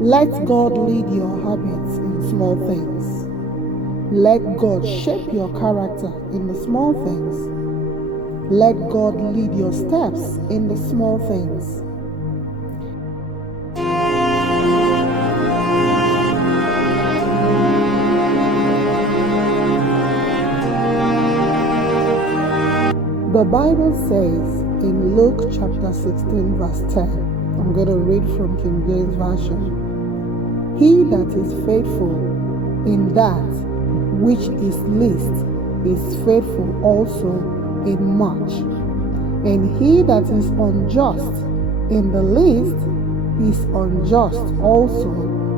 Let God lead your habits in small things. Let God shape your character in the small things. Let God lead your steps in the small things. The Bible says in Luke chapter 16 verse 10, I'm going to read from King James Version. He that is faithful in that which is least is faithful also in much. And he that is unjust in the least is unjust also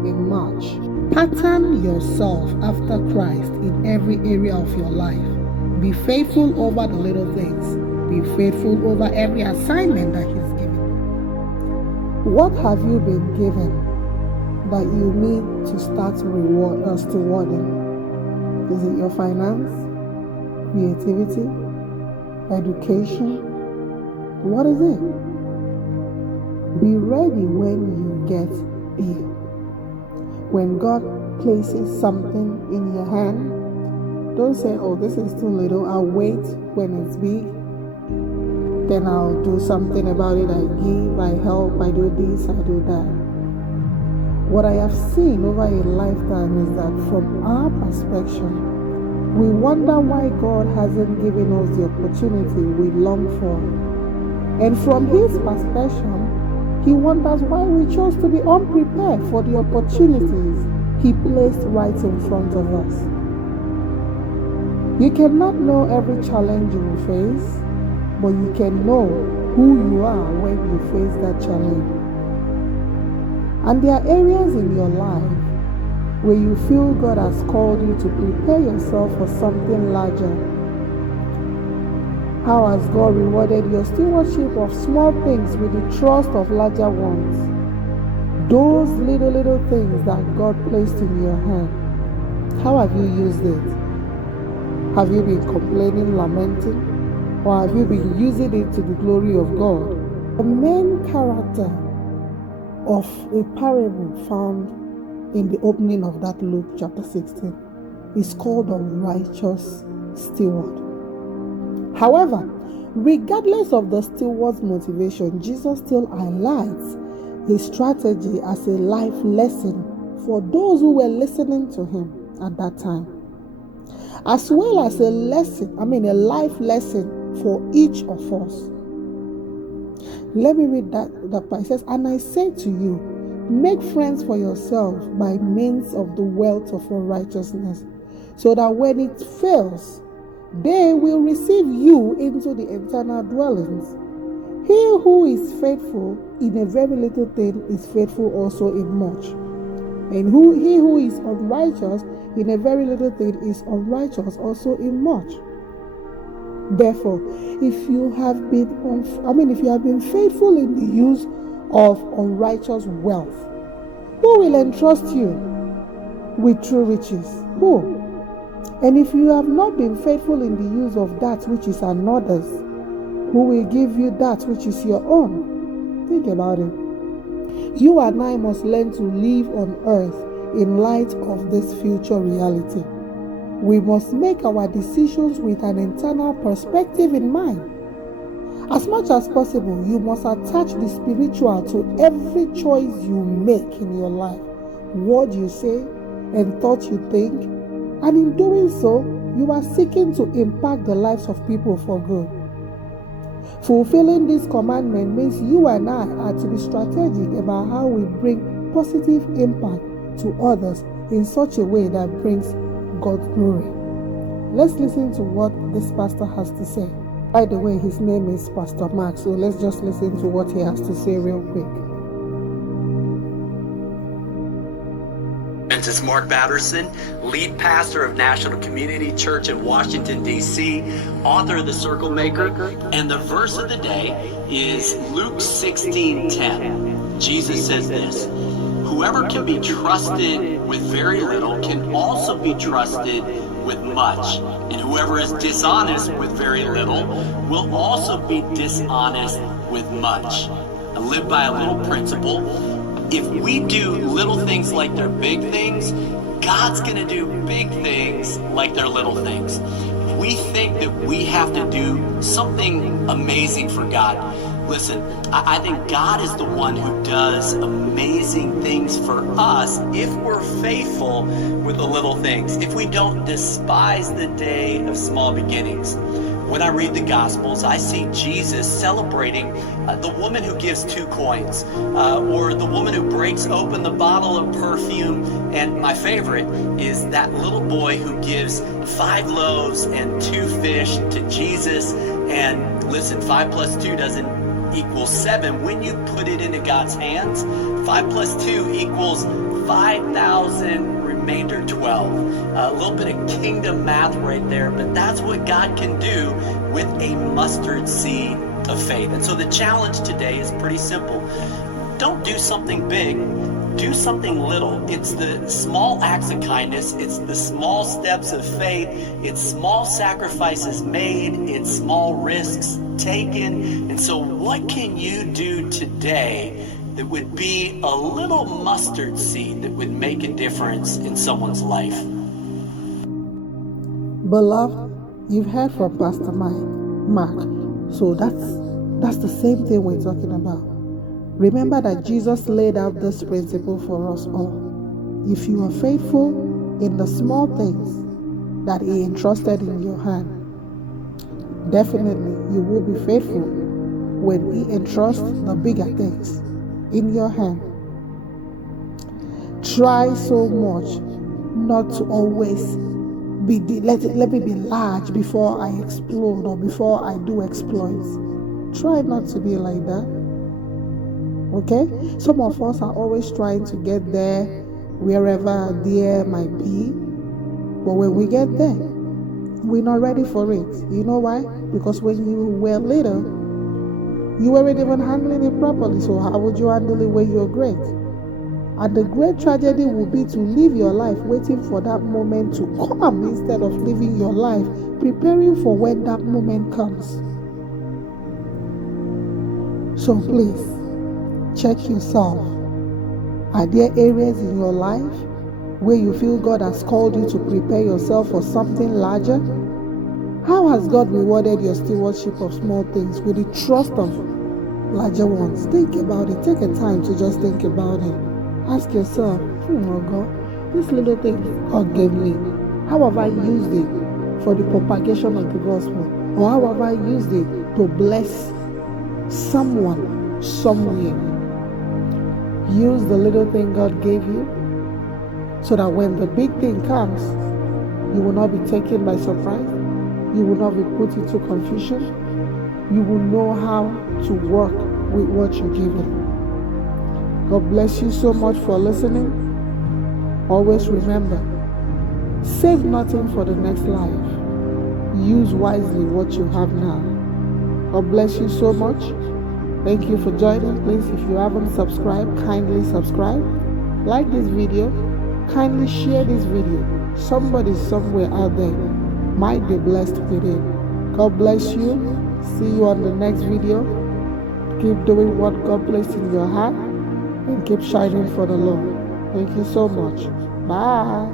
in much. Pattern yourself after Christ in every area of your life. Be faithful over the little things. Be faithful over every assignment that He's given you. What have you been given that you need to start stewarding? Is it your finance, creativity, education? What is it? Be ready when you get it. When God places something in your hand, don't say, oh, this is too little. I'll wait when it's big. Then I'll do something about it. I give, I help, I do this, I do that. What I have seen over a lifetime is that from our perspective, we wonder why God hasn't given us the opportunity we long for. And from His perspective, He wonders why we chose to be unprepared for the opportunities He placed right in front of us. You cannot know every challenge you will face, but you can know who you are when you face that challenge. And there are areas in your life where you feel God has called you to prepare yourself for something larger. How has God rewarded your stewardship of small things with the trust of larger ones? Those little things that God placed in your hand, how have you used it? Have you been complaining, lamenting, or have you been using it to the glory of God? The main character of a parable found in the opening of that Luke chapter 16 is called Unrighteous Steward. However, regardless of the steward's motivation, Jesus still highlights his strategy as a life lesson for those who were listening to him at that time, as well as a life lesson for each of us. Let me read that part. It says, and I say to you, make friends for yourself by means of the wealth of unrighteousness, so that when it fails, they will receive you into the eternal dwellings. He who is faithful in a very little thing is faithful also in much. And he who is unrighteous in a very little thing is unrighteous also in much. Therefore, if you have been faithful in the use of unrighteous wealth, who will entrust you with true riches? Who? And if you have not been faithful in the use of that which is another's, who will give you that which is your own? Think about it. You and I must learn to live on earth in light of this future reality. We must make our decisions with an internal perspective in mind. As much as possible, you must attach the spiritual to every choice you make in your life, what you say and thought you think, and in doing so, you are seeking to impact the lives of people for good. Fulfilling this commandment means you and I are to be strategic about how we bring positive impact to others in such a way that brings God's glory. Let's listen to what this pastor has to say. By the way, his name is Pastor Mark, so let's just listen to what he has to say real quick. This is Mark Batterson, lead pastor of National Community Church in Washington, D.C., author of The Circle Maker, and the verse of the day is Luke 16:10. Jesus says this, whoever can be trusted with very little can also be trusted with much, and whoever is dishonest with very little will also be dishonest with much. I live by a little principle. if we do little things like they're big things, God's going to do big things like they're little things. If we think that we have to do something amazing for God, listen, I think God is the one who does amazing things for us if we're faithful with the little things, if we don't despise the day of small beginnings. When I read the Gospels, I see Jesus celebrating the woman who gives 2 coins, or the woman who breaks open the bottle of perfume, and my favorite is that little boy who gives 5 loaves and 2 fish to Jesus. And listen, 5 plus 2 doesn't equal 7 when you put it into God's hands. 5 plus 2 equals 5,000, remainder 12. A little bit of kingdom math right there, but that's what God can do with a mustard seed of faith. And so the challenge today is pretty simple. Don't do something big, do something little. It's the small acts of kindness, it's the small steps of faith, it's small sacrifices made, it's small risks taken. And so what can you do today that would be a little mustard seed that would make a difference in someone's life? Beloved, you've heard from Pastor Mark. So that's the same thing we're talking about. Remember that Jesus laid out this principle for us all. If you are faithful in the small things that He entrusted in your hand, definitely you will be faithful when He entrusts the bigger things in your hand. Try so much not to always let me be large before I explode or before I do exploits. Try not to be like that. Okay? Some of us are always trying to get there wherever there might be. But when we get there, we're not ready for it. You know why? Because when you were little, you weren't even handling it properly. So how would you handle it when you're great? And the great tragedy would be to live your life waiting for that moment to come instead of living your life preparing for when that moment comes. So please, check yourself. Are there areas in your life where you feel God has called you to prepare yourself for something larger? How has God rewarded your stewardship of small things with the trust of larger ones? Think about it. Take a time to just think about it. Ask yourself, oh God, this little thing God gave me, how have I used it for the propagation of the gospel? Or how have I used it to bless someone somewhere? Use the little thing God gave you so that when the big thing comes, you will not be taken by surprise. You will not be put into confusion. You will know how to work with what you're given. God bless you so much for listening. Always remember, save nothing for the next life. Use wisely what you have now. God bless you so much. Thank you for joining. Please, if you haven't subscribed, kindly subscribe. Like this video. Kindly share this video. Somebody somewhere out there might be blessed with it. God bless you. See you on the next video. Keep doing what God placed in your heart and keep shining for the Lord. Thank you so much. Bye.